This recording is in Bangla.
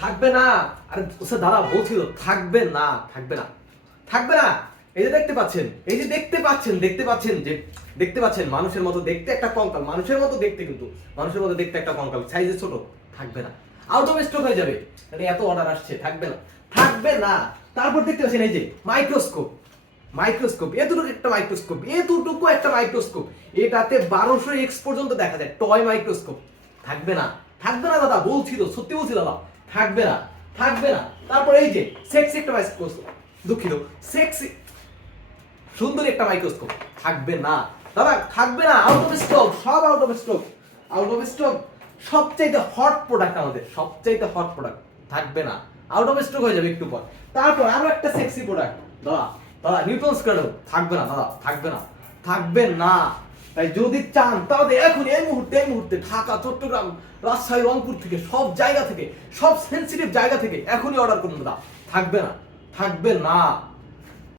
থাকবে না। আরে স্যার দাদা বলছিল থাকবে না, থাকবে না, থাকবে না। এই যে দেখতে পাচ্ছেন, এই যে দেখতে পাচ্ছেন যে দেখতে পাচ্ছেন মানুষের মতো দেখতে একটা কঙ্কাল, মানুষের মতো দেখতে, কিন্তু মানুষের মতো দেখতে একটা কঙ্কাল, সাইজে ছোট, থাকবে না, আউট অফ স্টক হয়ে যাবে। মানে এত অর্ডার আসছে, থাকবে না, থাকবে না। তারপর দেখতে পাচ্ছেন এই যে মাইক্রোস্কোপ, মাইক্রোস্কোপ, এতটুকু একটা মাইক্রোস্কোপ, এতটুকু একটা মাইক্রোস্কোপ, এটাতে 1200x পর্যন্ত দেখা যায়, টয় মাইক্রোস্কোপ। থাকবে না, থাকবে না দাদা, বলছি তো, সত্যি বলছি দাদা, থাকবে না, থাকবে না। তারপর এই যে সেক্সি একটা মাইক্রোস্কোপ, দুঃখিত, সেক্সি সুন্দর একটা মাইক্রোস্কোপ, থাকবে না দাদা, থাকবে না, আউট অফ স্টক, সব out of stock, out of stock. সবচাইতে হট প্রোডাক্ট আমাদের, সবচাইতে হট প্রোডাক্ট, থাকবে না, আউট অফ স্টক হয়ে যাবে একটু পর। তারপর আরো একটা সেক্সি প্রোডাক্ট, দাদা দাদা নিউটন স্কয়ার, থাকবে না দাদা, থাকবে না, থাকবে না। তাই যদি চান তাহলে এখন এই মুহূর্তে ঢাকা, চট্টগ্রাম, রাজশাহী, রংপুর থেকে, সব জায়গা থেকে, সব সেনসিটিভ জায়গা থেকে এখনই অর্ডার করুন দাদা, থাকবে না, থাকবে না।